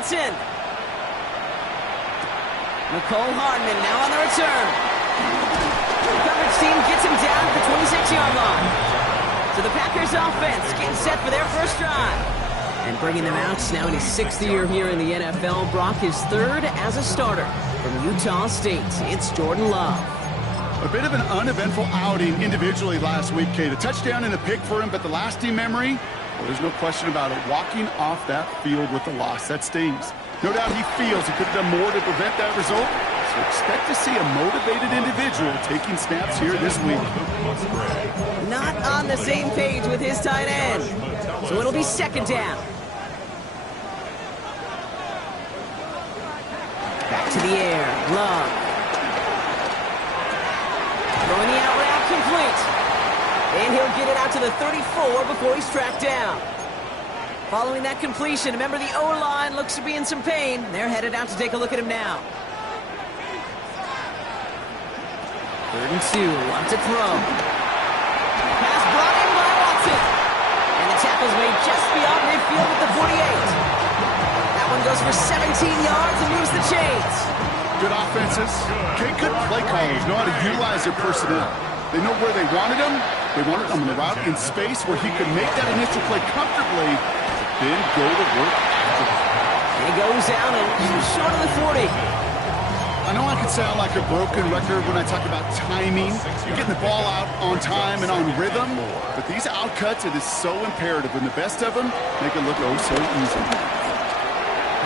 Johnson. Nicole Hardman now on the return. The coverage team gets him down at the 26-yard line. So the Packers offense getting set for their first drive. And bringing them out now in his 6th year here in the NFL. Brock is 3rd as a starter from Utah State. It's Jordan Love. A bit of an uneventful outing individually last week, Kate. A touchdown and a pick for him, but the lasting memory, well, there's no question about it. Walking off that field with a loss, that stings. No doubt he feels he could have done more to prevent that result. So expect to see a motivated individual taking snaps here this week. Not on the same page with his tight end. So it'll be 2nd down. Back to the air. Love. Throwing the out route complete. And he'll get it out to the 34 before he's tracked down. Following that completion, remember the O-line looks to be in some pain. They're headed out to take a look at him now. 3rd and 2, want to throw. Pass brought in by Watson. And the tackle's made just beyond midfield at the 48. That one goes for 17 yards and moves the chains. Good offenses. Good play callers know how to utilize their personnel. They know where they wanted him. They wanted him on the route in space where he could make that initial play comfortably, then go to work. And he goes down and short of the 40. I know I can sound like a broken record when I talk about timing. You're getting the ball out on time and on rhythm, but these outcuts, it is so imperative. And the best of them make it look oh so easy.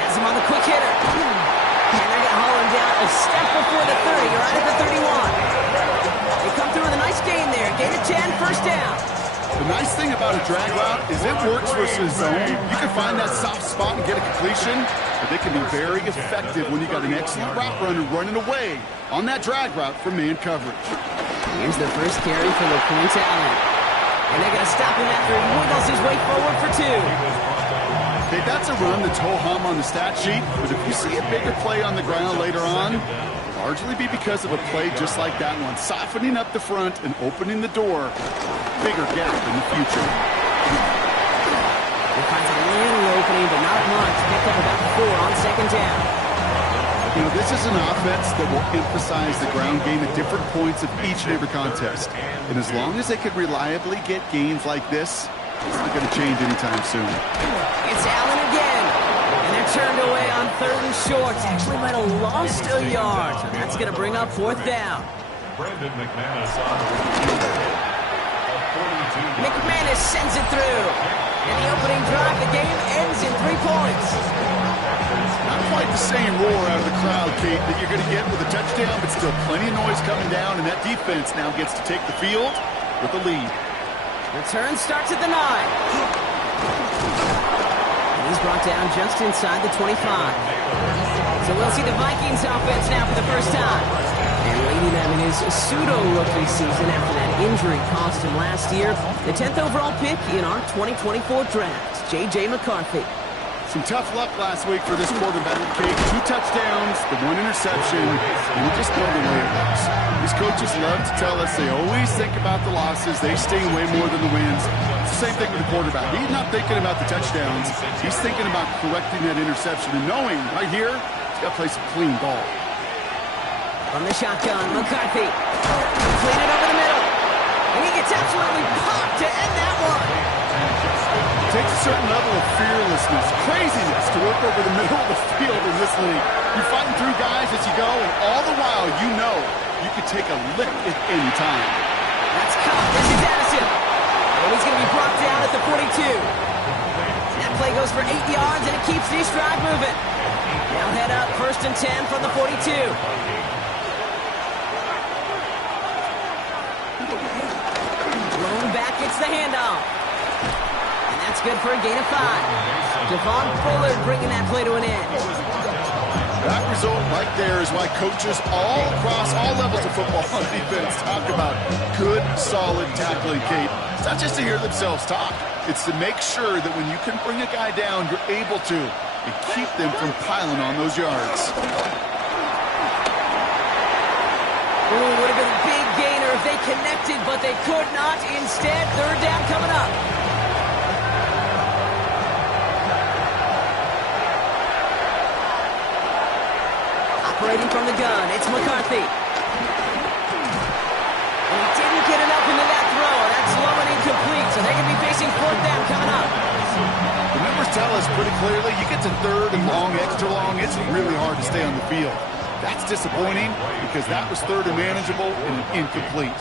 Has him on the quick hitter. And they're going to haul him down a step before the 30, right at the 31. They come through with a nice gain there. Gain of 10, 1st down. The nice thing about a drag route is it works versus zone. You can find that soft spot and get a completion, but they can be very effective when you got an excellent route runner running away on that drag route from man coverage. Here's the first carry for LaQuint Allen. And they're going to stop him after he wiggles his way forward for 2. Okay, that's a run that's ho-hum on the stat sheet, but if you see a bigger play on the ground later on, largely be because of a play just like that one, softening up the front and opening the door. Bigger gap in the future. He finds a little opening, but not much. Picked up about 4 on 2nd down. You know, this is an offense that will emphasize the ground game at different points of each and every contest. And as long as they can reliably get gains like this, it's not going to change anytime soon. It's Allen again. And they're turned away on 3rd and short. Actually might have lost a yard. So that's going to bring up 4th down. Brandon McManus on the McManus sends it through. And the opening drive, the game ends in 3 points. Not quite the same roar out of the crowd, Kate, that you're going to get with a touchdown, but still plenty of noise coming down, and that defense now gets to take the field with the lead. Return starts at the 9. And he's brought down just inside the 25. So we'll see the Vikings offense now for the first time. And leading them in his pseudo-rookie season after that injury cost him last year. The 10th overall pick in our 2024 draft, J.J. McCarthy. Some tough luck last week for this quarterback, Kate. 2 touchdowns, the 1 interception, and we just know the way it works. These coaches love to tell us they always think about the losses. They sting way more than the wins. It's the same thing with the quarterback. He's not thinking about the touchdowns. He's thinking about correcting that interception and knowing right here, he's got to play some clean ball. From the shotgun, McCarthy. Completed over the middle. And he gets absolutely popped to end that one. It takes a certain level of fearlessness, craziness to work over the middle of the field in this league. You're fighting through guys as you go, and all the while you know you could take a lick at any time. That's caught. This is Addison. And he's going to be brought down at the 42. That play goes for 8 yards, and it keeps this drive moving. Now head up, 1st and 10 from the 42. Thrown back, it's the handoff. And that's good for a gain of 5. Javon Bullard bringing that play to an end. That result right there is why coaches all across all levels of football on defense talk about good, solid tackling, Kate. It's not just to hear themselves talk. It's to make sure that when you can bring a guy down, you're able to and keep them from piling on those yards. Ooh, would have been a big gainer if they connected, but they could not. Instead, 3rd down coming up. Operating from the gun, it's McCarthy. And he didn't get enough into that throw. That's low and incomplete, so they're going to be facing fourth down coming up. The numbers tell us pretty clearly, you get to third and long, extra long, it's really hard to stay on the field. That's disappointing because that was third and manageable and incomplete.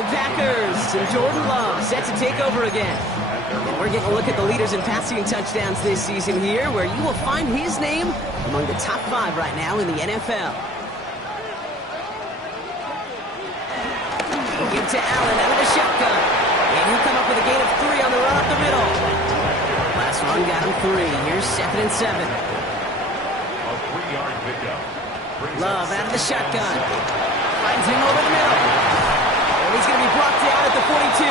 The Packers and Jordan Love set to take over again. We're getting a look at the leaders in passing touchdowns this season here, where you will find his name among the top 5 right now in the NFL. We'll give to Allen out of the shotgun. And he'll come up with a gain of 3 on the run up the middle. Last run got him 3. Here's 2nd and 7. A 3-yard pickup. Love out of the shotgun. Finds him over the middle. And he's going to be brought down at the 42.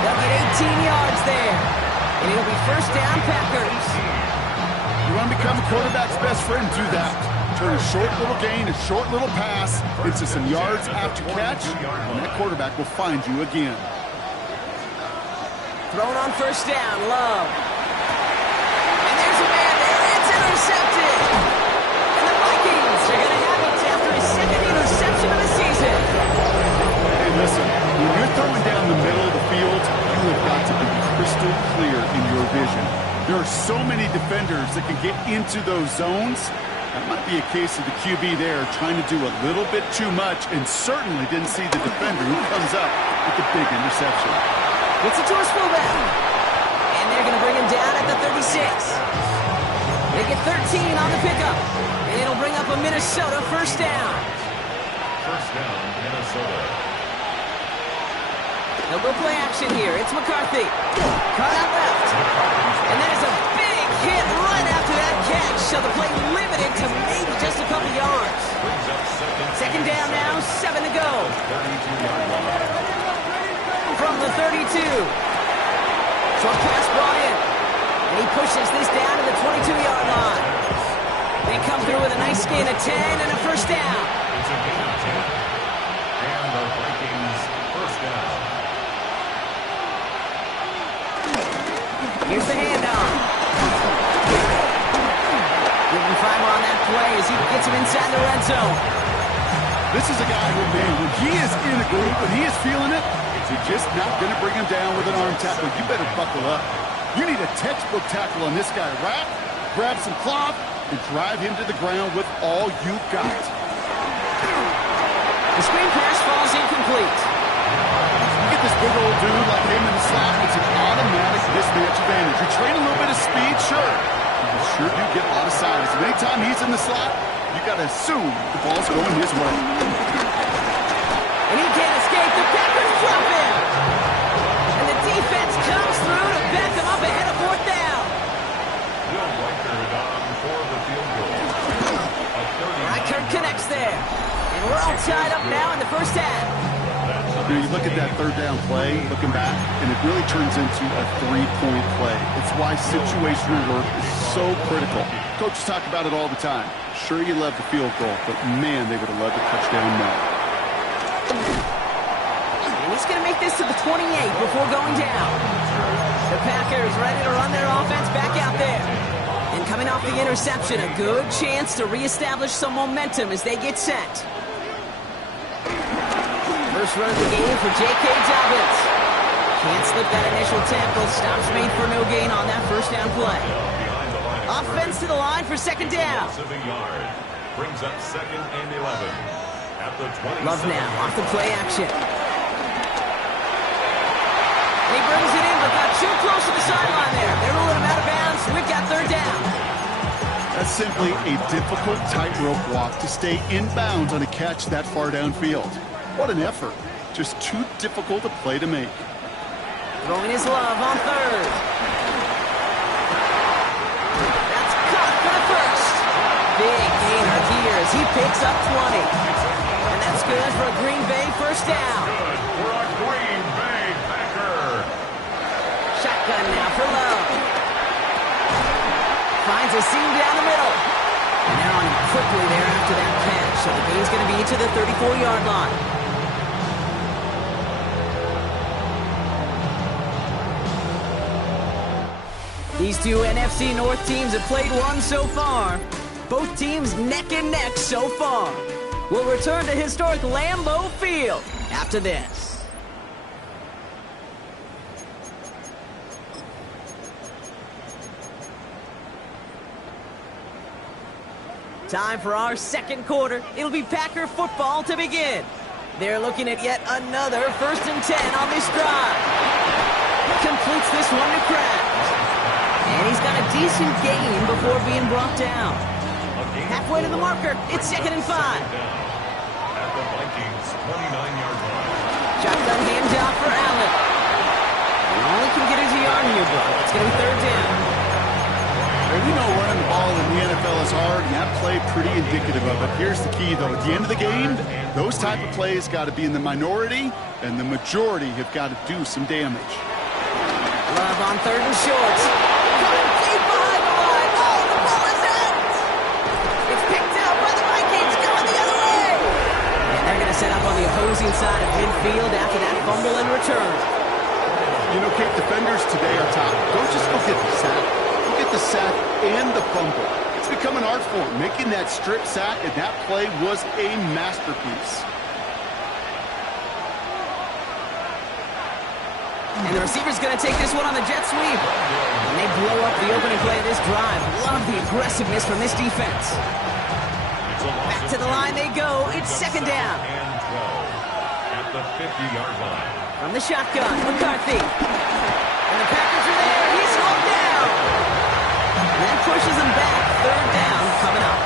They'll get 18 yards there. And it'll be first down Packers. You want to become a quarterback's best friend, do that. Turn a short little gain, a short little pass into some yards after catch, and that quarterback will find you again. Thrown on first down, Love. And there's a man there. It's intercepted. And the Vikings are going to have it after his 2nd interception of the season. Hey, listen, when you're throwing down the middle of the field, you have got to be crystal clear in your vision. There are so many defenders that can get into those zones. That might be a case of the QB there trying to do a little bit too much and certainly didn't see the defender who comes up with the big interception. Gets it to his fullback. And they're going to bring him down at the 36. They get 13 on the pickup. And it'll bring up a Minnesota first down. First down, Minnesota. They'll go play action here. It's McCarthy. Caught out left. And that is a big hit right after that catch. So the play limited to maybe just a couple yards. Second down now, 7 to go. From the 32. Short pass brought in. And he pushes this down to the 22-yard line. They come through with a nice gain of 10 and a first down. It's a gain of 10. And the Vikings first down. Here's the handoff. Give him 5 on that play as he gets him inside the red zone. This is a guy who, man, when he is in a group, when he is feeling it, you're just not going to bring him down with an arm tackle. You better buckle up. You need a textbook tackle on this guy. Wrap, grab some cloth, and drive him to the ground with all you got. The screen pass falls incomplete. You get this big old dude like him in the slot, it's an automatic mismatch advantage. You train a little bit of speed, sure. You sure do get a lot of size. And anytime he's in the slot, you got to assume the ball's going his way. And he can't escape. The Packers drop him. And the defense comes through to back him up ahead of fourth down. Will Reichert on for the field goal. Reichert connects there. And we're all tied up now in the first half. You look at that third down play, looking back, and it really turns into a 3-point play. It's why situational work is so critical. Coaches talk about it all the time. Sure, you love the field goal, but man, they would have loved a touchdown now. And he's going to make this to the 28 before going down. The Packers ready to run their offense back out there. And coming off the interception, a good chance to reestablish some momentum as they get set. First run of the game for J.K. Dobbins. Can't slip that initial tackle. Stops made for no gain on that first down play. Offense to the line for second down. Brings up 2nd and 11. At the 27. Love now off the play action. He brings it in, but got too close to the sideline there. They're rolling him out of bounds. We've got third down. That's simply a difficult tightrope walk to stay inbounds on a catch that far downfield. What an effort. Just too difficult a play to make. Throwing his Love on third. That's caught for the first. Big gainer here as he picks up 20. And that's good for a Green Bay first down. Good for a Green Bay Packer. Shotgun now for Love. Finds a seam down the middle. And they're on him quickly there after that catch. So the gain's going to be to the 34-yard line. These two NFC North teams have played one so far. Both teams neck and neck so far. We'll return to historic Lambeau Field after this. Time for our second quarter. It'll be Packer football to begin. They're looking at yet another 1st and 10 on this drive. Completes this one to Kraft. And he's got a decent gain before being brought down. Halfway to the marker, it's 2nd and 5. At the Vikings 29-yard line. Shotgun handoff for Allen. And all he can get is a yard here, bro. It's going to be 3rd down. Well, we know running the ball in the NFL is hard, and that play pretty indicative of it. Here's the key, though. At the end of the game, those type of plays got to be in the minority, and the majority have got to do some damage. Love on 3rd and short. Coming deep behind the line. Oh, the ball is out. It's picked out by the Vikings, going the other way. And they're going to set up on the opposing side of midfield after that fumble and return. You know, Kate, defenders today are top. Don't just go get the sack. Go get the sack and the fumble. It's become an art form, making that strip sack, and that play was a masterpiece. And the receiver's going to take this one on the jet sweep. And they blow up the opening play of this drive. Love the aggressiveness from this defense. Back to the line they go. It's 2nd down. And 12 at the 50-yard line. From the shotgun, McCarthy. And the Packers are there. He's slowed down. And that pushes him back. 3rd down coming up.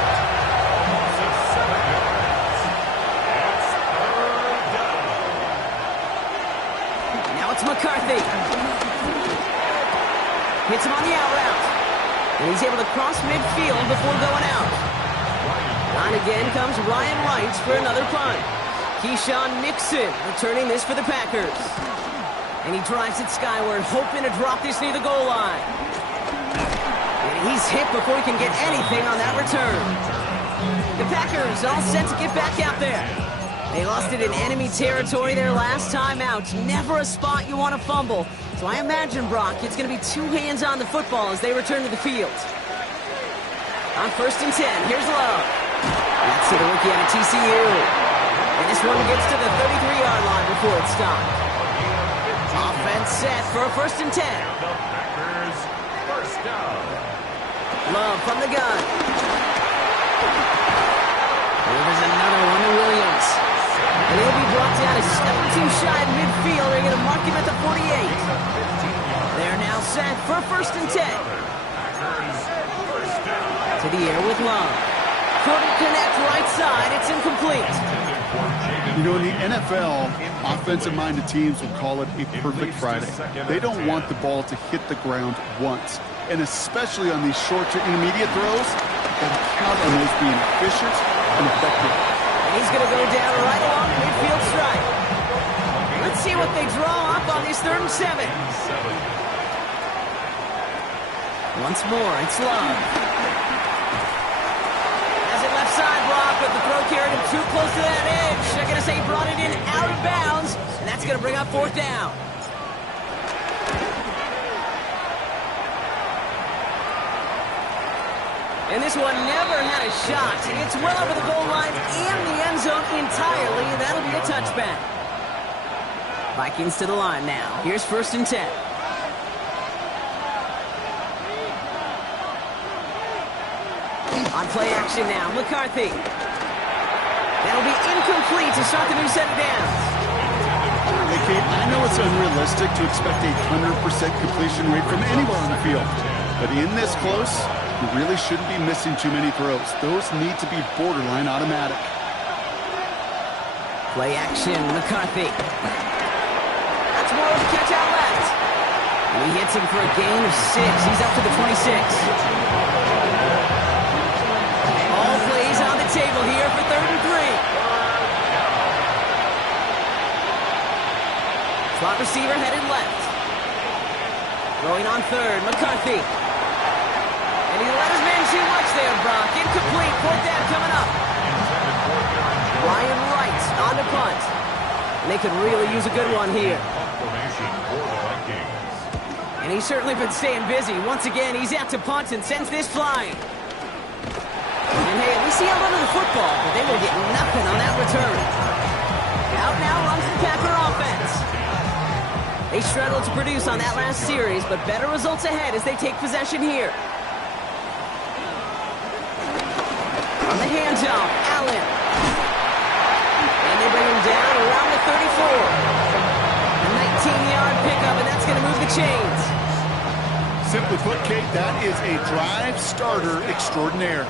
McCarthy. Hits him on the out route. And he's able to cross midfield before going out. On again comes Ryan Wright for another punt. Keyshawn Nixon returning this for the Packers. And he drives it skyward, hoping to drop this near the goal line. And he's hit before he can get anything on that return. The Packers all set to get back out there. They lost it in enemy territory their last time out. Never a spot you want to fumble. So I imagine, Brock, it's going to be 2 hands on the football as they return to the field. On 1st and 10, here's Love. That's to the rookie out of TCU. And this one gets to the 33-yard line before it's stopped. Offense set for a 1st and 10. The Packers, 1st down. Love from the gun. There's another one to Williams. And he'll be brought down a step or 2 shy of midfield. They're going to mark him at the 48. They're now set for a 1st and 10. To the air with Love. Couldn't connect right side. It's incomplete. You know, in the NFL, offensive-minded teams will call it a perfect Friday. They don't want the ball to hit the ground once. And especially on these short to intermediate throws, you got to count on those being efficient and effective. And he's going to go down right along the midfield stripe. Let's see what they draw up on this 3rd and 7. Once more, it's Love. Has it left side, Brock, but the throw carried him too close to that edge. They're going to say he brought it in out of bounds, and that's going to bring up 4th down. And this one never had a shot. It's well over the goal line and the end zone entirely. That'll be a touchback. Vikings to the line now. Here's 1st and 10. On play action now, McCarthy. That'll be incomplete to start the new set of downs. Hey, Kate, I know it's unrealistic to expect a 100% completion rate from anywhere on the field. But in this close, you really shouldn't be missing too many throws. Those need to be borderline automatic. Play action, McCarthy. That's more of a catch out left. And he hits him for a gain of 6. He's up to the 26. All plays on the table here for 3rd and 3. Slot receiver headed left. Throwing on 3rd, McCarthy. And he let his man too much there, Brock. Incomplete, 4th down coming up. Ryan Wright on the punt. And they could really use a good one here. Formation for the Vikings. And And he's certainly been staying busy. Once again, he's out to punt and sends this flying. And hey, at least he held onto the football, but they will get nothing on that return. Out now runs the Packer offense. They struggled to produce on that last series, but better results ahead as they take possession here. On the handoff, Allen. And they bring him down around the 34. A 19-yard pickup, and that's going to move the chains. Simply put, Kate, that is a drive starter extraordinaire.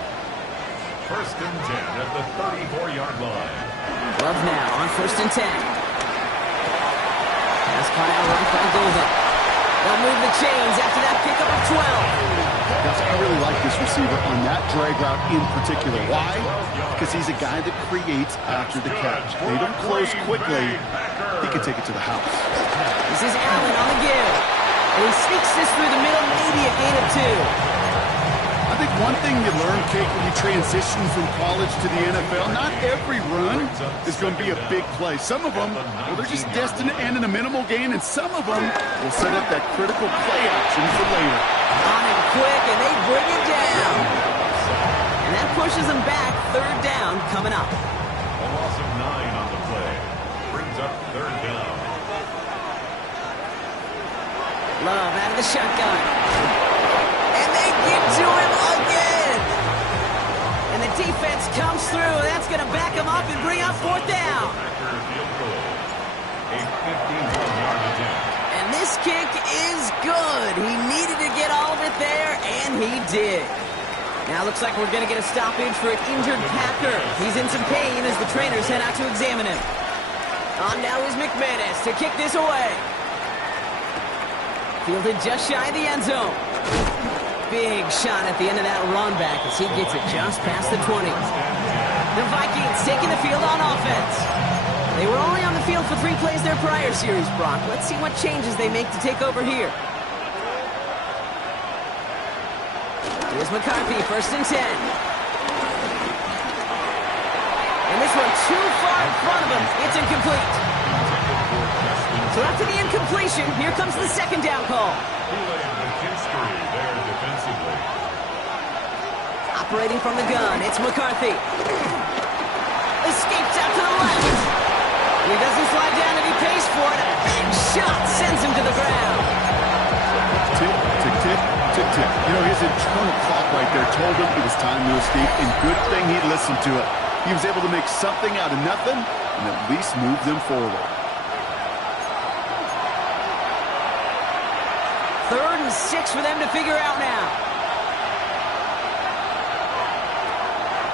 First and 10 at the 34-yard line. Love now on first and 10. Pass caught out right by Golden. They'll move the chains after that pickup of 12. Guys, I really like this receiver on that drag route in particular. Why? Because he's a guy that creates after the catch. They don't close quickly. He can take it to the house. This is Allen on the give. And he sneaks this through the middle, maybe a gain of 2. I think one thing you learn, Kate, when you transition from college to the NFL, not every run is going to be a big play. Some of them, well, they're just destined to end in a minimal gain, and some of them will set up that critical play action for later. On him quick, and they bring it down. And that pushes them back. Third down coming up. A loss of 9 on the play. Brings up third down. Love out of the shotgun. And they get to him again. And the defense comes through. That's going to back him up and bring up fourth down. Packer field goal. A 51-yard attempt. And this kick is good. He needed to get all of it there, and he did. Now looks like we're going to get a stoppage for an injured Packer. He's in some pain as the trainers head out to examine him. On now is McManus to kick this away. Fielded just shy of the end zone. Big shot at the end of that run back as he gets it just past the 20. The Vikings taking the field on offense. They were only on the field for 3 plays their prior series, Brock. Let's see what changes they make to take over here. Here's McCarthy, first and 10. And this one too far in front of him. It's incomplete. So after the incompletion, here comes the second down call. Operating from the gun, it's McCarthy. Escapes out to the left. He doesn't slide down and he pays for it. A big shot sends him to the ground. Tick, tick, tick, tick, tick. You know, his internal clock right there told him it was time to escape, and good thing he listened to it. He was able to make something out of nothing and at least move them forward. 3rd and 6 for them to figure out now.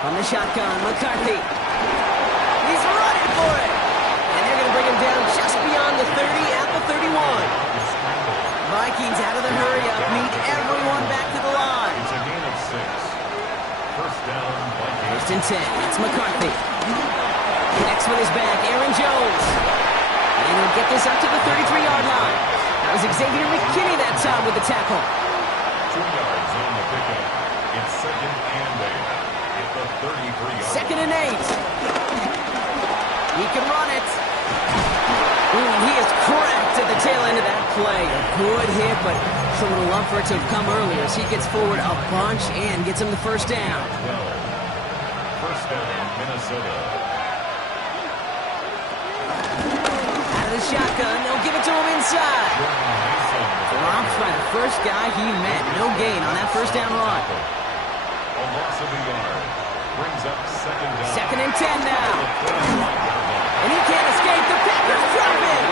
From the shotgun, McCarthy. He's running for it. And they're going to bring him down just beyond the 30 at the 31. Vikings out of the hurry-up need everyone back to the line. It's a gain of 6. First down, Vikings. First and 10, it's McCarthy. Next with his back, Aaron Jones. And he'll get this up to the 33-yard line. That was Xavier McKinney that time with the tackle. 2 yards on the pickup. It's second and 8. At the 33-yard. Second and 8. He can run it. Ooh, he is cracked at the tail end of that play. A good hit, but some would love for it to have come earlier as he gets forward a bunch and gets him the first down. 12. First down, Minnesota. Out of the shotgun, they'll give it to him inside. Dropped by the first guy he met. No gain on that first down run. A loss of a yard. Brings up second down. Second and 10 now. And he can't escape. The Packers drop it.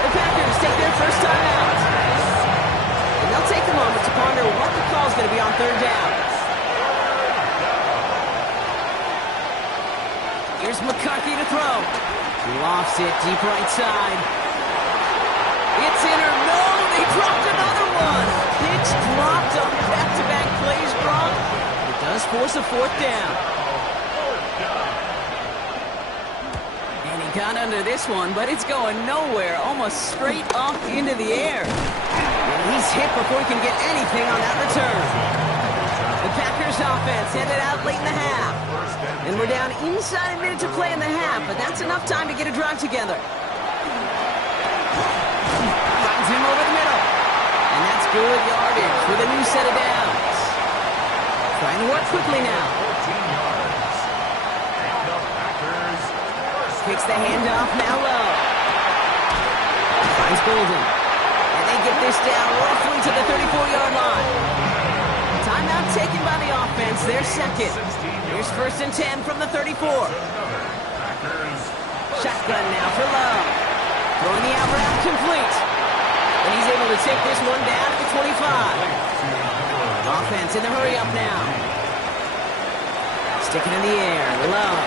The Packers take their first time out. And they'll take a moment to ponder what the call is going to be on third down. Here's McCarthy to throw. Lofts it deep right side. It's in or no. They dropped another one. Pitch dropped on back-to-back plays, Brock. It does force a fourth down. And he got under this one, but it's going nowhere. Almost straight off into the air. And he's hit before he can get anything on that return. The Packers offense headed out late in the half. And we're down inside a minute to play in the half, but that's enough time to get a drive together. Finds him over the middle. good yardage with a new set of downs. Trying to work quickly now. 14 yards. And the Packers first Kicks the handoff now low. Finds Golden. And they get this down roughly to the 34-yard line. Timeout taken by the offense. Their second. Here's 1st and 10 from the 34. Packers. Shotgun now for Love. Throwing the out route complete. And he's able to take this one down at the 25. Offense in the hurry up now. Sticking in the air. Love.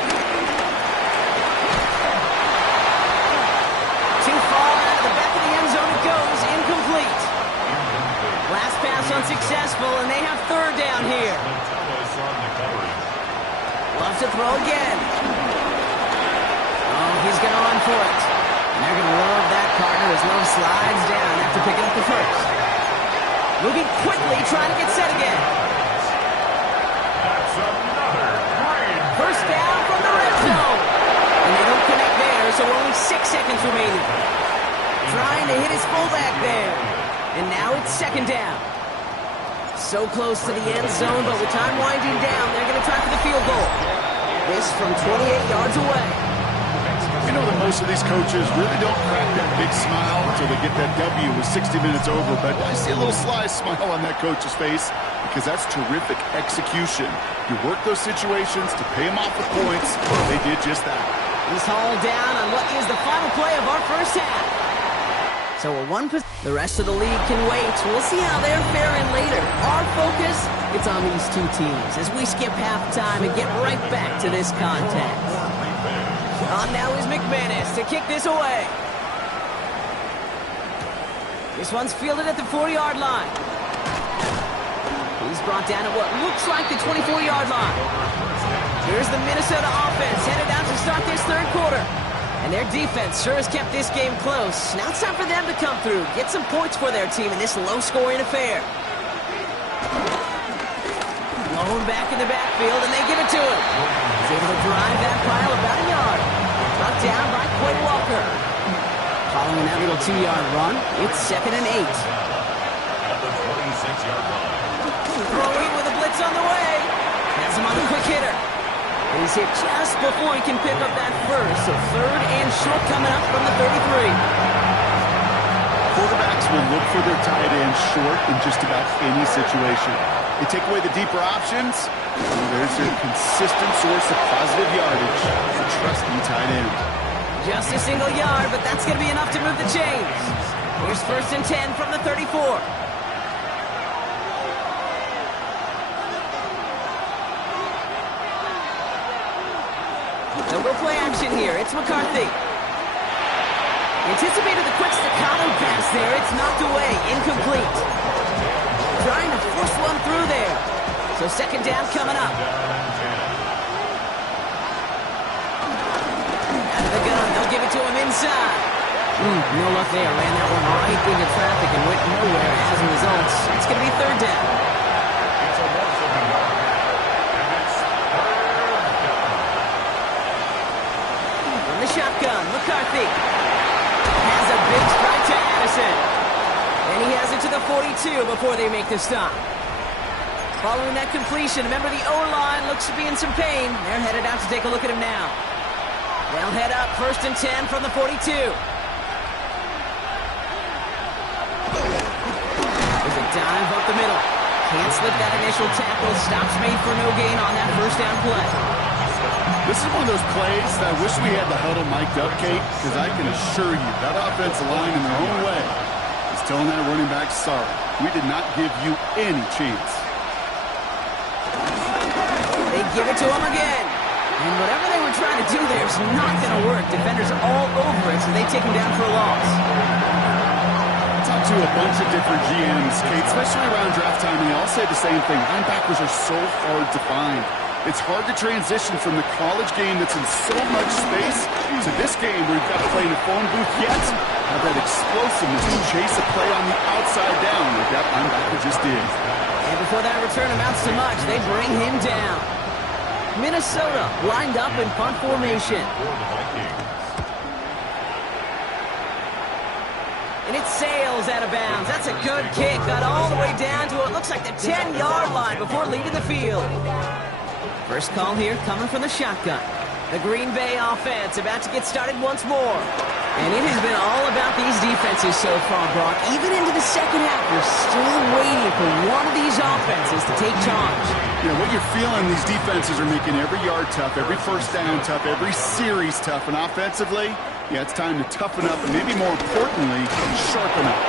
Too far out of the back of the end zone it goes. Incomplete. Last pass unsuccessful, and they have 3rd down here. Loves to throw again. Oh, he's going to run for it. And they're going to love that partner as Love slides down after picking up the first. Moving quickly, trying to get set again. That's another great 1st down from the red zone. And they don't connect there, so only 6 seconds remaining. Trying to hit his fullback there. And now it's 2nd down. So close to the end zone, but with time winding down, they're going to try for the field goal. This from 28 yards away. You know that most of these coaches really don't crack that big smile until they get that W with 60 minutes over, but I see a little sly smile on that coach's face because that's terrific execution. You work those situations to pay them off with points. They did just that. He's hauled down on what is the final play of our first half. So the rest of the league can wait. We'll see how they're faring later. Our focus, it's on these two teams as we skip halftime and get right back to this contest. On now is McManus to kick this away. This one's fielded at the 40-yard line. He's brought down at what looks like the 24-yard line. Here's the Minnesota offense headed out to start this 3rd quarter. And their defense sure has kept this game close. Now it's time for them to come through, get some points for their team in this low-scoring affair. Blown back in the backfield, and they give it to him. He's able to drive that pile about a yard. Brought down by Quay Walker. Following that little 2-yard run, it's 2nd and 8. at the 26-yard line. Throwing with a blitz on the way. Has him on a quick hitter. And he's hit just before he can pick up that first. So 3rd and short coming up from the 33. Quarterbacks will look for their tight end short in just about any situation. They take away the deeper options, and there's a consistent source of positive yardage. So trust the tight end. Just a single yard, but that's going to be enough to move the chains. Here's 1st and 10 from the 34. So we'll play action here. It's McCarthy. Anticipated the quick staccato pass there. It's knocked away. Incomplete. Trying to force one through there. So 2nd down coming up. Out of the gun. They'll give it to him inside. No luck there. Ran that one right into traffic and went nowhere as a result. It's going to be 3rd down. It's a loss of a yard. And it's 3rd down. From the shotgun, McCarthy has a big strike to Addison. And he has it to the 42 before they make the stop. Following that completion, remember the O-line looks to be in some pain. They're headed out to take a look at him now. They'll head up 1st and 10 from the 42. There's a dive up the middle. Can't slip that initial tackle. Stops made for no gain on that 1st down play. This is one of those plays that I wish we had the huddle mic'd up, Kate, because I can assure you that offensive line in their own way is telling that running back, sorry, we did not give you any chance. They give it to him again. And whatever they were trying to do there is not going to work. Defenders all over it, so they take him down for a loss. I talked to a bunch of different GMs, Kate, especially around draft time, and they all say the same thing. Linebackers are so hard to find. It's hard to transition from the college game that's in so much space to this game where you've got to play in a phone booth yet. Have that explosiveness to chase a play on the outside down like that linebacker just did. And before that return amounts to much, they bring him down. Minnesota lined up in punt formation. For the Vikings. And it sails out of bounds. That's a good kick. Got all the way down to what looks like the 10-yard line before leaving the field. First call here coming from the shotgun. The Green Bay offense about to get started once more. And it has been all about these defenses so far, Brock. Even into the second half, we're still waiting for one of these offenses to take charge. Yeah, what you're feeling, these defenses are making every yard tough, every first down tough, every series tough. And offensively, yeah, it's time to toughen up and maybe more importantly, sharpen up.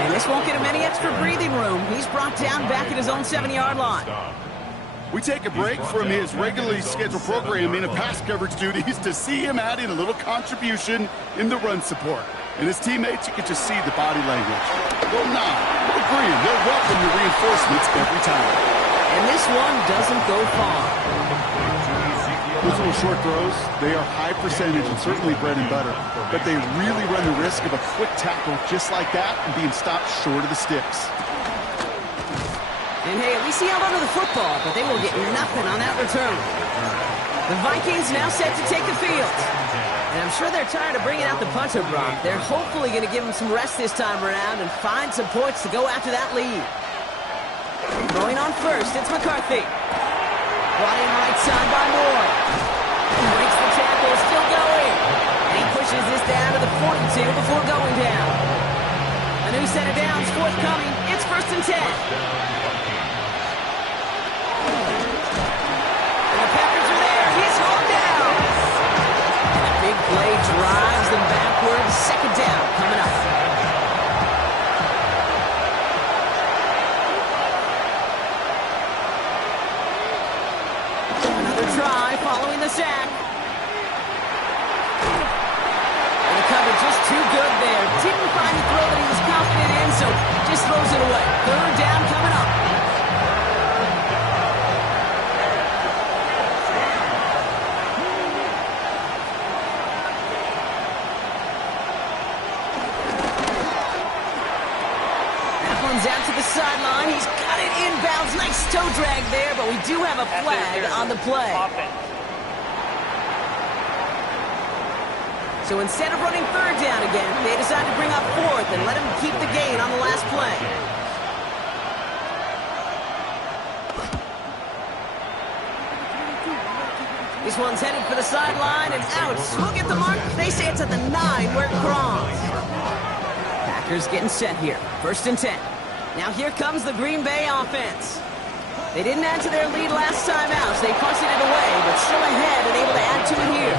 And this won't get him any extra breathing room. He's brought down back at his own 7-yard line. We take a break from his regularly scheduled programming of pass coverage duties to see him add in a little contribution in the run support. And his teammates, you can just see the body language. They'll nod, they'll agree, and they'll welcome the reinforcements every time. And this one doesn't go far. Those little short throws, they are high percentage and certainly bread and butter. But they really run the risk of a quick tackle just like that and being stopped short of the sticks. And hey, at least he held onto the football, but they will get nothing on that return. The Vikings now set to take the field. And I'm sure they're tired of bringing out the punter, Brock. They're hopefully going to give him some rest this time around and find some points to go after that lead. Throwing on first, it's McCarthy. Brought in right side by Moore. Breaks the tackle, still going. And he pushes this down to the 42 before going down. A new set of downs forthcoming. It's 1st and 10. Play drives them backwards. 2nd down coming up. Another try following the sack. And the cover just too good there. Didn't find the throw that he was confident in, so just throws it away. 3rd down coming up. Out to the sideline. He's got it inbounds. Nice toe drag there, but we do have a flag on the play. So instead of running 3rd down again, they decide to bring up 4th and let him keep the gain on the last play. This one's headed for the sideline and out. We'll get the mark. They say it's at the 9 where it crawls. Packers getting set here. 1st and 10. Now here comes the Green Bay offense. They didn't add to their lead last time out, so they punted it away, but still ahead and able to add to it here.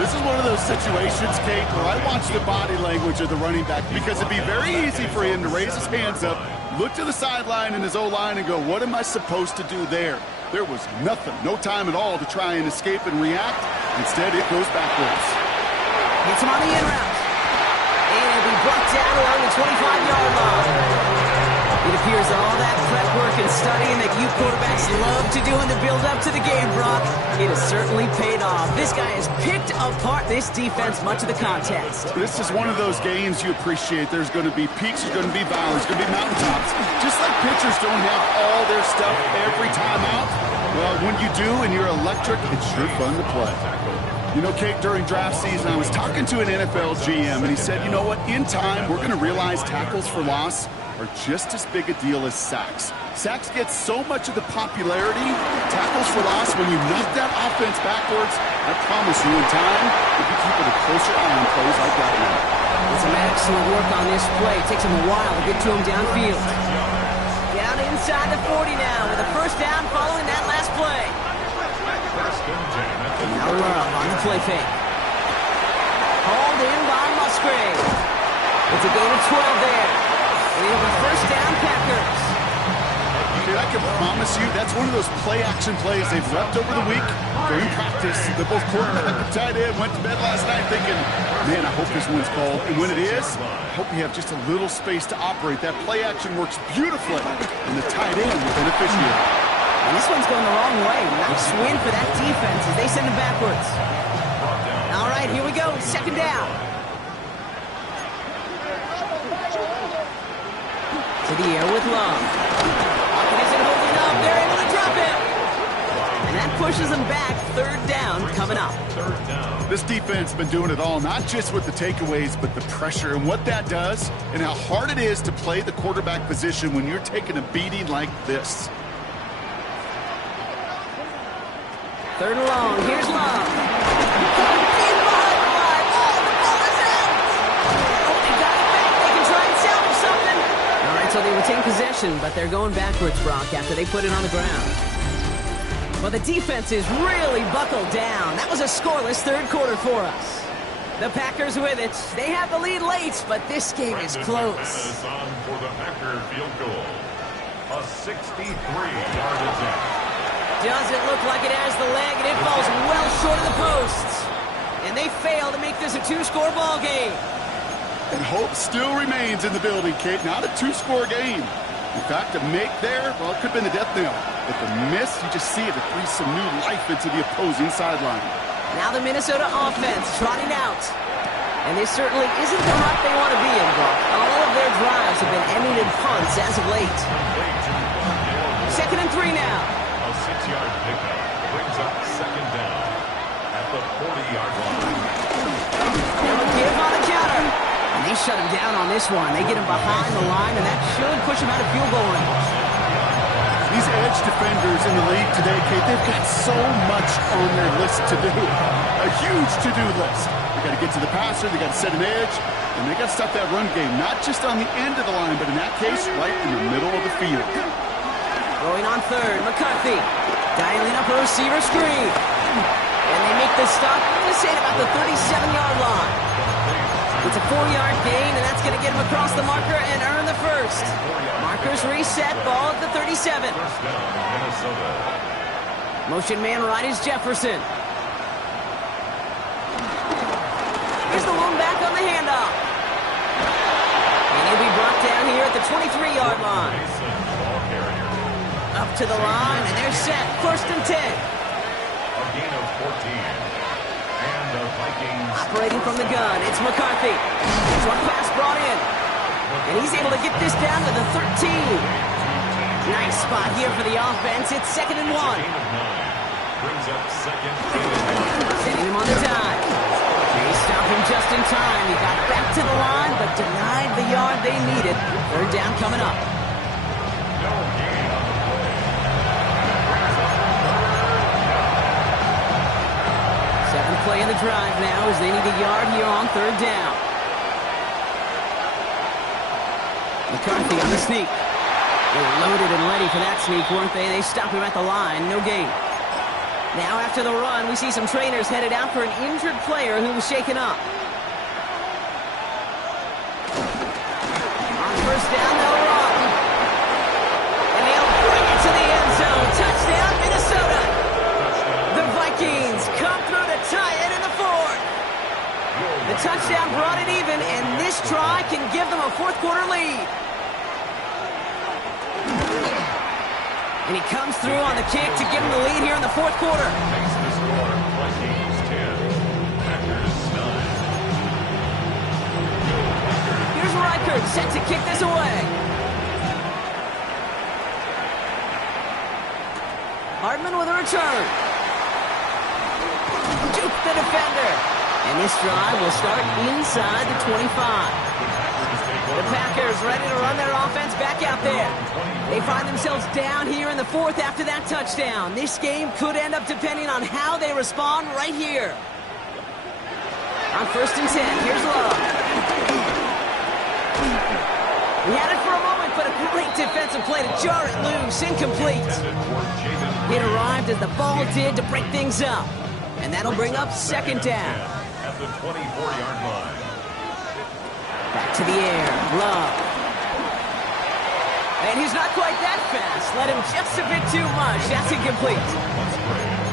This is one of those situations, Kate, where I watch the body language of the running back because it'd be very easy for him to raise his hands up, look to the sideline in his O-line and go, what am I supposed to do there? There was nothing, no time at all to try and escape and react. Instead, it goes backwards. Gets him on the in route. And it'll be brought down along the 25-yard line. It appears all that prep work and studying that you quarterbacks love to do in the build-up to the game, Brock, it has certainly paid off. This guy has picked apart this defense much of the contest. This is one of those games you appreciate. There's going to be peaks, there's going to be valleys, there's going to be mountaintops. Just like pitchers don't have all their stuff every time out, well, when you do and you're electric, it's sure fun to play. You know, Kate, during draft season, I was talking to an NFL GM, and he said, you know what, in time, we're going to realize tackles for loss are just as big a deal as sacks. Sacks get so much of the popularity. Tackles for loss, when you knock that offense backwards, I promise you in time, you'll be keeping a closer eye on plays like that one. Some excellent work on this play. It takes him a while to get to him downfield. Down inside the 40 now with a 1st down following that last play. Now Love on the play fake. Hauled in by Musgrave. It's a gain of 12 there. We have a 1st down, Packers. Dude, I can promise you that's one of those play-action plays they've left over the week during practice. The both quarterback and tight end went to bed last night thinking, man, I hope this one's called. And when it is, I hope you have just a little space to operate. That play-action works beautifully, and the tight end will beneficiate. And this one's going the wrong way. Nice win for that defense as they send him backwards. All right, here we go. 2nd down. To the air with Love. Pocket isn't holding up. They're able to drop it. And that pushes them back. Third down coming up. Third down. This defense has been doing it all, not just with the takeaways, but the pressure and what that does and how hard it is to play the quarterback position when you're taking a beating like this. Third and long. Here's Love. So they retain possession, but they're going backwards, Brock, after they put it on the ground. Well, the defense is really buckled down. That was a scoreless third quarter for us. The Packers with it. They have the lead late, but this game is close. McManus on for the Packer field goal. A 63-yard attempt. Doesn't look like it has the leg, and it falls well short of the posts. And they fail to make this a two-score ball game. And hope still remains in the building, Kate. Not a two-score game. In fact, a make there, well, it could have been the death knell. But the miss, you just see it breathe some new life into the opposing sideline. Now the Minnesota offense trotting out. And this certainly isn't the rut they want to be in, Brock. All of their drives have been ending in punts as of late. 2nd and 3 now. A 6-yard pickup brings up second down at the 40-yard line. They'll give on the counter. And they shut him down on this one. They get him behind the line, and that should push him out of field goal range. These edge defenders in the league today, Kate, they've got so much on their list to do. A huge to-do list. They got to get to the passer, they got to set an edge, and they got to stop that run game, not just on the end of the line, but in that case, right in the middle of the field. Going on third, McCarthy dialing up a receiver screen. And they make the stop, I'm going to say about the 37-yard line. It's a 4-yard gain, and that's going to get him across the marker and earn the first. Markers reset, ball at the 37. First down, Minnesota. Motion man right is Jefferson. Here's the lone back on the handoff. And he'll be brought down here at the 23-yard line. Mason, ball carrier. Up to the line, and they're set. 1st and 10. A gain of 14. And the Vikings Operating from the gun, it's McCarthy. Short pass brought in. And he's able to get this down to the 13. Nice spot here for the offense. It's 2nd and 1. gain of 9. Brings up second and 1. Sending him on the dive. They stop him just in time. He got back to the line, but denied the yard they needed. Third down coming up. No gain on the play. Seventh play in the drive now as they need a yard here on third down. McCarthy on the sneak. They were loaded and ready for that sneak, weren't they? They stop him at the line. No gain. Now after the run, we see some trainers headed out for an injured player who was shaken up. On first down, they'll run. And they'll bring it to the end zone. Touchdown, Minnesota. The Vikings come through to tie it in the fourth. The touchdown brought it even, and this try can give them a fourth quarter lead. And he comes through on the kick to give him the lead here in the fourth quarter. Makes the score. Vikings 10. Packers 9. Here's Reichert set to kick this away. Hardman with a return. Juke the defender. And this drive will start inside the 25. The Packers ready to run their offense back out there. They find themselves down here in the fourth after that touchdown. This game could end up depending on how they respond right here. On 1st and 10, here's Love. He had it for a moment, but a great defensive play to jar it loose. Incomplete. It arrived as the ball did to break things up. And that'll bring up second down. At the 24-yard line. Back to the air. Love. And he's not quite that fast. Let him just a bit too much. That's incomplete.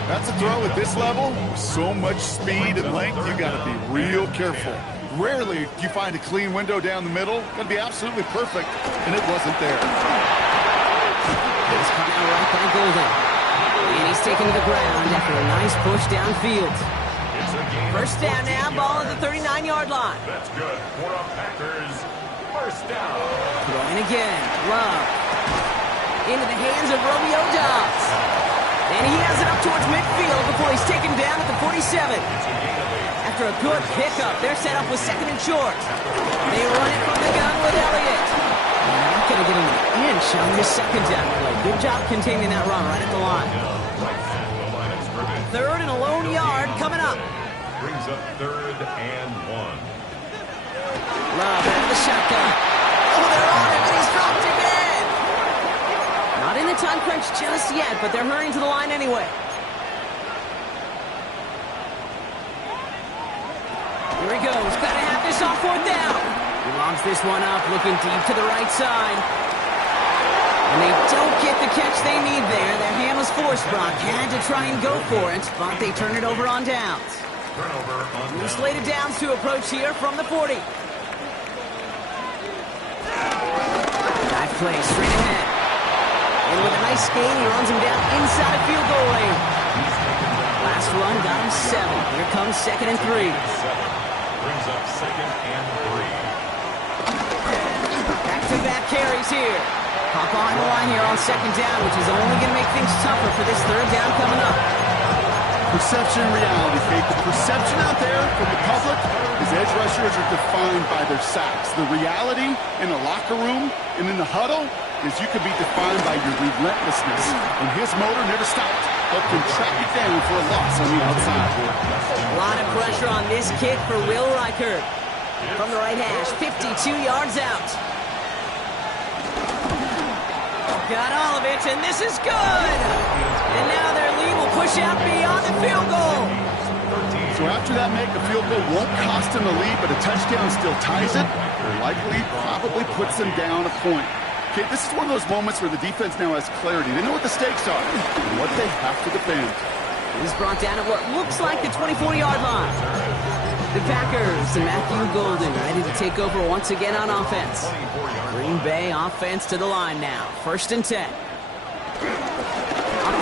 That's a throw at this level. So much speed and length, you got to be real careful. Rarely do you find a clean window down the middle. Got to be absolutely perfect, and it wasn't there. It's caught out right by Golden. And he's taken to the ground after a nice push downfield. First down now, ball at the 39-yard line. That's good for a Packers first down. Throwing again, Love. Into the hands of Romeo Dobbs. And he has it up towards midfield before he's taken down at the 47. After a good pickup, they're set up with second and short. They run it from the gun with Elliott. They're not going to get him an inch on this second down play. Good job containing that run right at the line. Third and a lone yard coming up. Brings up 3rd and 1. Love out of the shotgun. Oh, they're on him, and he's dropped again. Not in the time crunch just yet, but they're hurrying to the line anyway. Here he goes. Got to have this on 4th down. He lobs this one up, looking deep to the right side. And they don't get the catch they need there. Their hand was forced. Brock had to try and go for it, but they turn it over on downs. Turnover on New slated downs to approach here from the 40. Dive play straight ahead. And with a nice gain, he runs him down inside a field goal range. Last run got him 7. Here comes 2nd and 3. 7. Brings up 2nd and 3. Back-to-back carries here. Hop on the line here on 2nd down, which is only going to make things tougher for this 3rd down coming up. Perception and reality, Kate. The perception out there from the public is edge rushers are defined by their sacks. The reality in the locker room and in the huddle is you can be defined by your relentlessness. And his motor never stopped, helped him track it down for a loss on the outside. A lot of pressure on this kick for Will Reichert. From the right hash, 52 yards out. Got all of it, and this is good! And now their lead will push out beyond the field goal. So after that make, a field goal won't cost them the lead, but a touchdown still ties it, or likely probably puts them down a point. Okay, this is one of those moments where the defense now has clarity. They know what the stakes are and what they have to defend. He's brought down at what looks like the 24-yard line. The Packers and Matthew Golden ready to take over once again on offense. Green Bay offense to the line now. 1st and 10. Up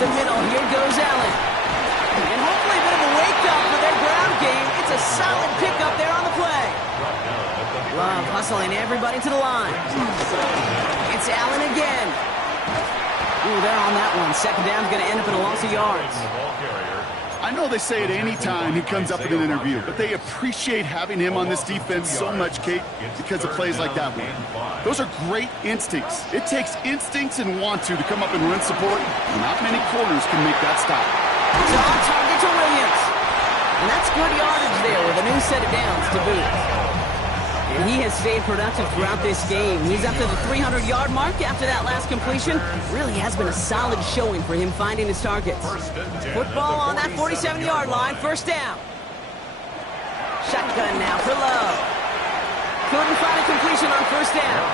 the middle, here goes Allen. And hopefully a bit of a wake-up for their ground game. It's a solid pickup there on the play. Love hustling everybody to the line. It's Allen again. Ooh, they're on that one. 2nd down's going to end up in a loss of yards. I know they say it any time he comes up in an interview, but they appreciate having him on this defense so much, Kate, because of plays like that one. Those are great instincts. It takes instincts and want to come up and run support. Not many corners can make that stop. It's on target to Williams. And that's good yardage there with a new set of downs to boot. And he has stayed productive throughout this game. He's up to the 300-yard mark after that last completion. Really has been a solid showing for him finding his targets. Football on that 47-yard line, 1st down. Shotgun now for Love. Couldn't find a completion on 1st down.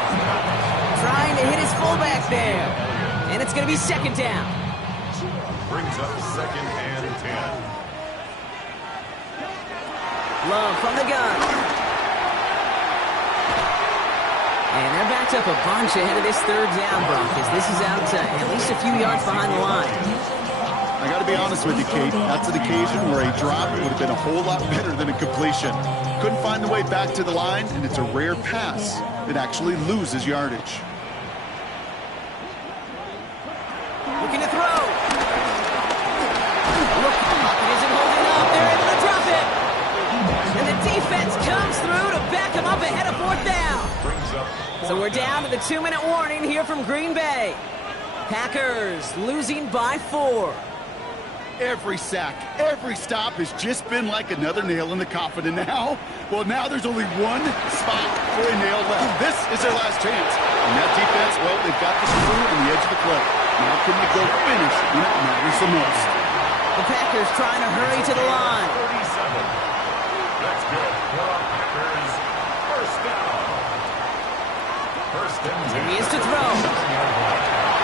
Trying to hit his fullback there. And it's going to be 2nd down. Brings up 2nd and 10. Love from the gun. And they're backed up a bunch ahead of this 3rd down, Brock, as this is out at least a few yards behind the line. I got to be honest with you, Kate. That's an occasion where a drop would have been a whole lot better than a completion. Couldn't find the way back to the line, and it's a rare pass that actually loses yardage. Looking to throw. Look, pocket isn't holding up. They're able to drop it. And the defense comes through to back them up ahead of 4th down. So we're down to the 2-minute warning here from Green Bay. Packers losing by 4. Every sack, every stop has just been like another nail in the coffin. And now, well, now there's only one spot for a nail left. This is their last chance. And that defense, well, they've got the screw on the edge of the cliff. Now can they go finish when it matters the most? The Packers trying to hurry to the line. 37. That's good. Packers, 1st down. 1st and 10. He is to throw.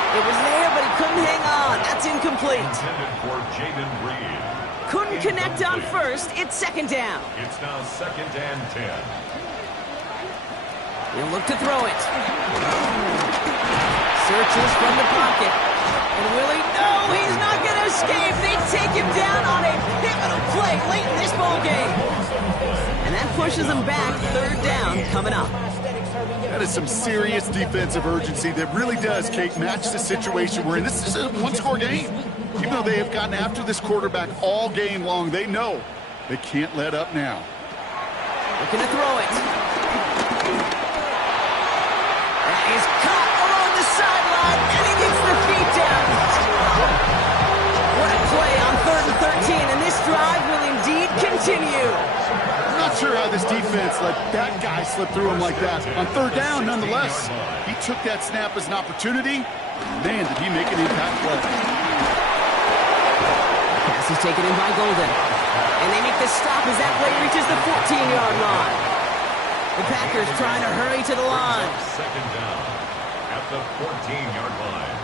It was there, but he couldn't hang on. That's incomplete. Intended for Jaden Reed. Couldn't connect on 1st. It's 2nd down. It's now 2nd and 10. He'll look to throw it. Searches from the pocket. And Willie, no, he's not going to escape. They take him down on a pivotal play late in this ball game. And that pushes them back. 3rd down coming up. That is some serious defensive urgency that really does, Kate, match the situation we're in. This is a one-score game. Even though they have gotten after this quarterback all game long, they know they can't let up now. Looking to throw it. That is caught along the sideline, and he gets the feet down. What a play on 3rd and 13, and this drive will indeed continue. I'm not sure how this defense let that guy slip through him like that. On 3rd down, nonetheless, he took that snap as an opportunity. Man, did he make an impact play. Pass is taken in by Golden. And they make the stop as that play reaches the 14-yard line. The Packers trying to hurry to the line. 2nd down at the 14-yard line.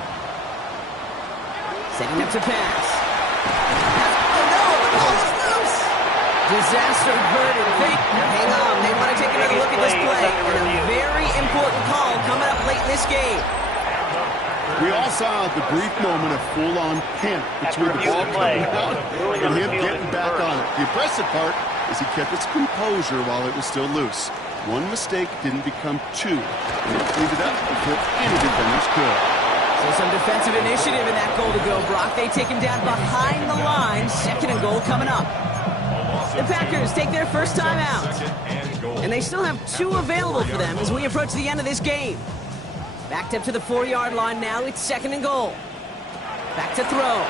Setting up to pass. Oh no, the ball is loose. Disaster averted. Hang on, they want to take another look at this play. And a very important call coming up late in this game. We all saw the brief moment of full-on panic between the ball coming out and him getting back on it. The impressive part is he kept his composure while it was still loose. One mistake didn't become two, and he cleaned it up before any defenders could. So some defensive initiative in that goal to go, Brock. They take him down behind the line. 2nd and goal coming up. The Packers take their first time out. And they still have 2 available for them as we approach the end of this game. Backed up to the 4-yard line now. It's 2nd and goal. Back to throw.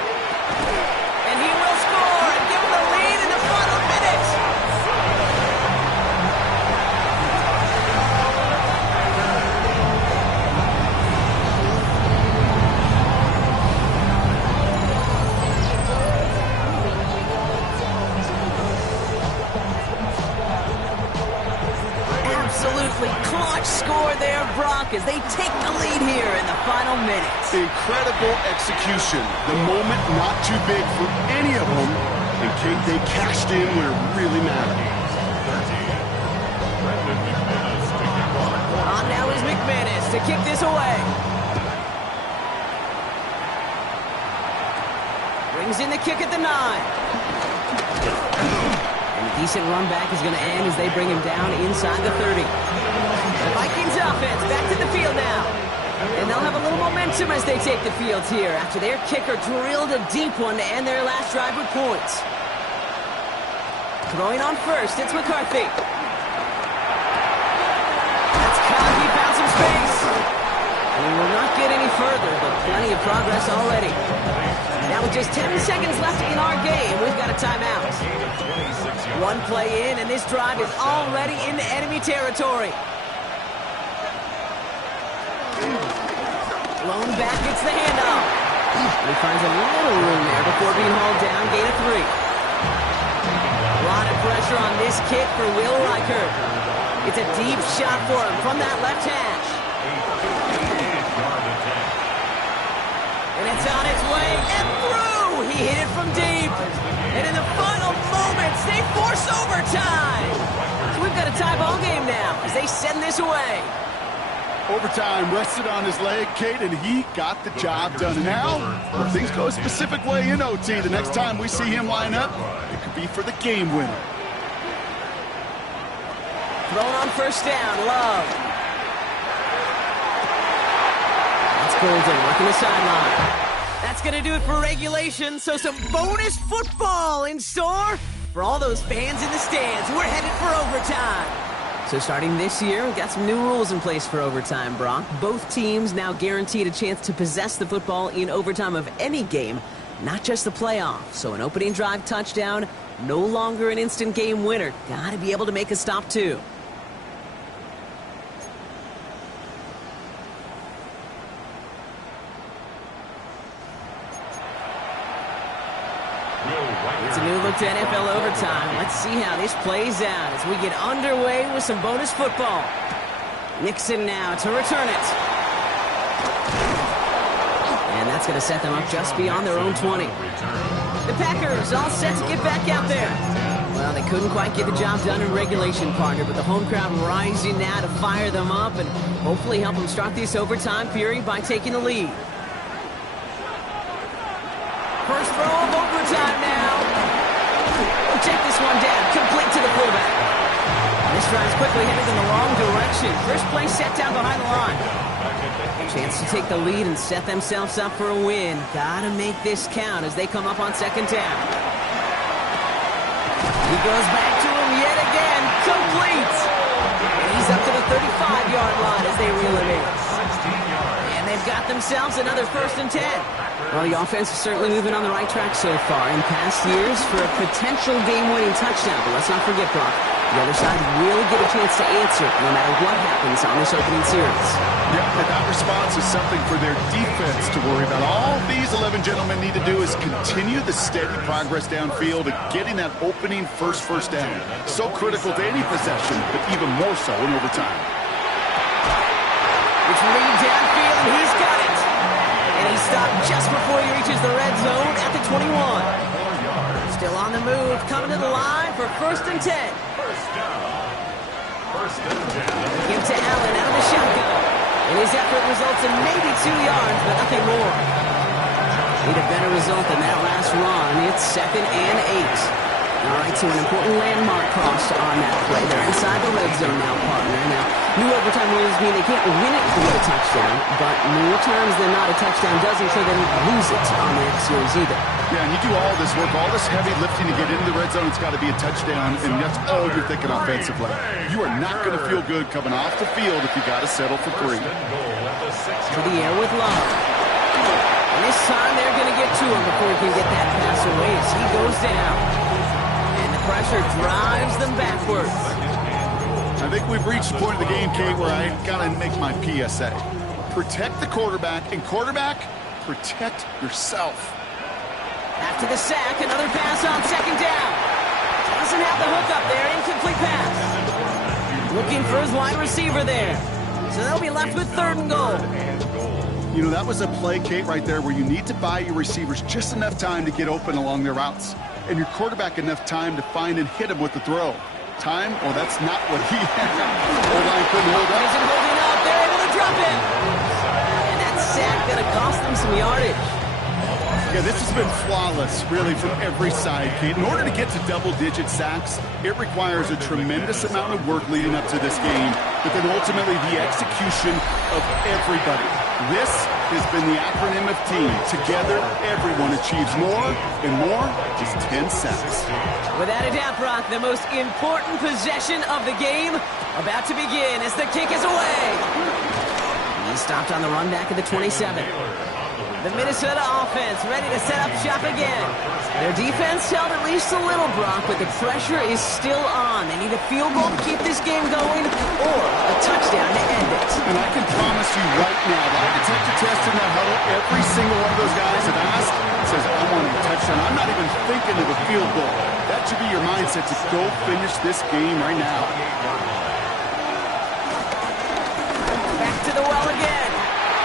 And he will score and give them the lead in the final minutes. Absolutely clutch score there, Brock, as they take the lead here in the final minutes. Incredible execution. The moment not too big for any of them. And Kate, they cashed in when it really mattered. On now is McManus to kick this away. Brings in the kick at the 9. Decent run back is going to end as they bring him down inside the 30. The Vikings offense back to the field now. And they'll have a little momentum as they take the field here after their kicker drilled a deep one to end their last drive with points. Throwing on first, it's McCarthy. That's caught. He found some space. And we will not get any further, but plenty of progress already. Now with just 10 seconds left in our game, we've got a timeout. 1 play in, and this drive is already into enemy territory. Blown back, it's the handoff. And he finds a little room there before being hauled down, gain of 3. A lot of pressure on this kick for Will Reichert. It's a deep shot for him from that left hash. And it's on its way and through. He hit it from deep. And in the final moments, they force overtime. So we've got a tie ball game now as they send this away. Overtime rested on his leg, Kate, and he got the job done. Now, if things go a specific way in OT, the next time we see him line up, it could be for the game winner. Thrown on first down, Love. That's Golden working the sideline. That's going to do it for regulation, so some bonus football in store for all those fans in the stands. We're headed for overtime. So starting this year, we've got some new rules in place for overtime, Brock. Both teams now guaranteed a chance to possess the football in overtime of any game, not just the playoffs. So an opening drive touchdown, no longer an instant game winner. Got to be able to make a stop, too. It's a new look to NFL overtime. Let's see how this plays out as we get underway with some bonus football. Nixon now to return it. And that's going to set them up just beyond their own 20. The Packers all set to get back out there. Well, they couldn't quite get the job done in regulation, partner, but the home crowd rising now to fire them up and hopefully help them start this overtime period by taking the lead. First throw of overtime now. We'll check this one down, complete to the fullback. This drive's quickly headed in the wrong direction. First play set down behind the line. Chance to take the lead and set themselves up for a win. Gotta make this count as they come up on second down. He goes back to him yet again. Complete. And he's up to the 35-yard line as they reel him in. And they've got themselves another 1st and 10. Well, the offense is certainly moving on the right track so far in past years for a potential game-winning touchdown. But let's not forget, Brock, the other side will get a chance to answer no matter what happens on this opening series. Yeah, and that response is something for their defense to worry about. All these 11 gentlemen need to do is continue the steady progress downfield and getting that opening first down. So critical to any possession, but even more so in overtime. It's lead downfield, and he's got it. And he stopped just before he reaches the red zone at the 21. Still on the move, coming to the line for 1st and 10. Give to Allen out of the shotgun. And his effort results in maybe 2 yards, but nothing more. Need a better result than that last run. It's 2nd and 8. All right, so an important landmark crossed on that play. They're inside the red zone now, partner. Now, new overtime rules mean they can't win it with a touchdown, but more times than not, a touchdown does ensure they don't lose it on the next series either. Yeah, and you do all this work, all this heavy lifting to get into the red zone, it's got to be a touchdown, and that's all you're thinking offensively. You are not going to feel good coming off the field if you got to settle for 3. To the air with Love. And this time they're going to get to him before he can get that pass away as he goes down. And the pressure drives them backwards. I think we've reached the point of the game, Kate, where I got to make my PSA. Protect the quarterback, and quarterback, protect yourself. After the sack, another pass on 2nd down. Doesn't have the hook up there. Incomplete pass. Looking for his wide receiver there. So they'll be left with 3rd and goal. You know, that was a play, Kate, right there where you need to buy your receivers just enough time to get open along their routes. And your quarterback enough time to find and hit him with the throw. Time? Well, that's not what he had. O-line couldn't hold up. Isn't holding up. They're able to drop him. And that sack going to cost them some yardage. Yeah, this has been flawless, really, from every side, Kate. In order to get to double-digit sacks, it requires a tremendous amount of work leading up to this game, but then ultimately the execution of everybody. This has been the acronym of team. Together, everyone achieves more, and more is 10 sacks. Without a doubt, Brock, the most important possession of the game about to begin as the kick is away. He stopped on the run back at the 27. The Minnesota offense ready to set up shop again. Their defense held at least a little, Brock, but the pressure is still on. They need a field goal to keep this game going or a touchdown to end it. And I can promise you right now, lie detector test in that huddle, every single one of those guys have asked says, I want a touchdown. I'm not even thinking of a field goal. That should be your mindset to go finish this game right now. Back to the well again.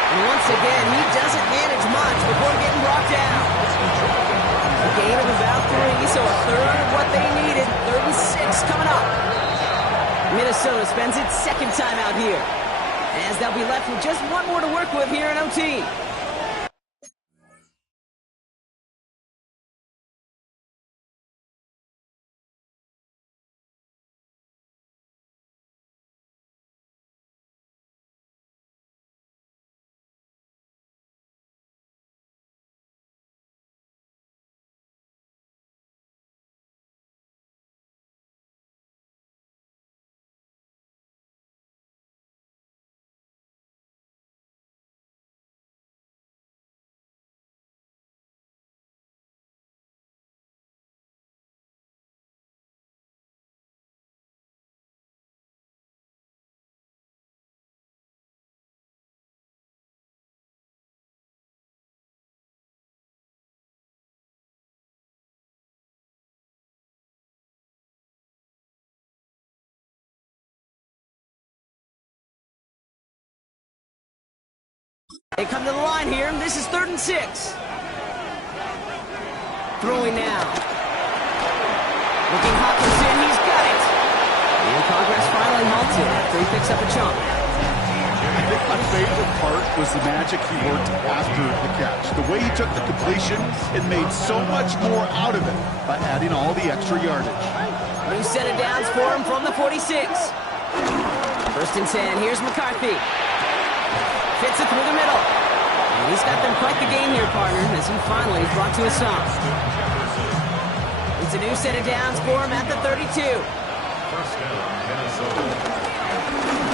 And once again, he doesn't manage much before getting brought down. A gain of about 3, so a third of what they needed. 3rd and 6 coming up. Minnesota spends its 2nd time out here, as they'll be left with just 1 more to work with here in OT. They come to the line here. This is 3rd and 6. Throwing now. Looking Hawkinson. He's got it. And progress finally halted after he picks up a chunk. I think my favorite part was the magic he worked after the catch. The way he took the completion and made so much more out of it by adding all the extra yardage. New set of downs for him from the 46. 1st and 10. Here's McCarthy. Fits it through the middle. He's got them quite the game here, partner, as he finally is brought to a stop. It's a new set of downs for him at the 32. First down, Minnesota.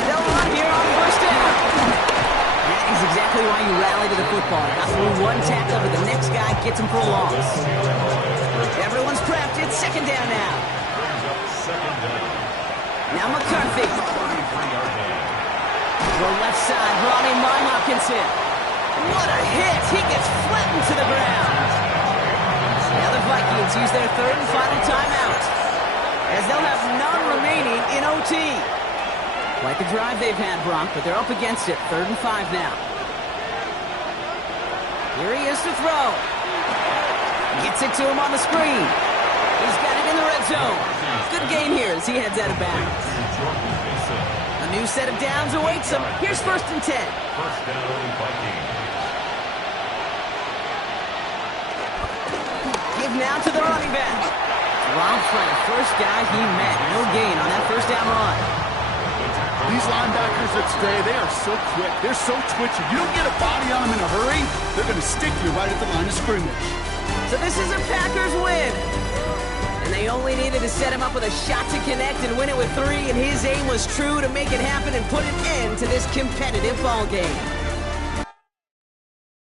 They'll run here on first down. That is exactly why you rally to the football. Got through one tackle, but the next guy gets him for a loss. Everyone's prepped. It's second down now. Second down. Now McCarthy. 23-yard line. The left side, Ronnie Hopkinson. What a hit! He gets flattened to the ground. Now the Vikings use their third and final timeout, as they'll have none remaining in OT. Quite the drive they've had, Bronk, but they're up against it. 3rd and 5 now. Here he is to throw. Gets it to him on the screen. He's got it in the red zone. Good game here as he heads out of bounds. A new set of downs awaits him. Here's 1st and 10. First down, Vikings. Give now to the running back. Rob Frank, first guy he met. No gain on that first down run. These linebackers that stay, they are so quick. They're so twitchy. You don't get a body on them in a hurry, they're going to stick you right at the line of scrimmage. So this is a Packers win. And they only needed to set him up with a shot to connect and win it with 3, and his aim was true to make it happen and put an end to this competitive ball game.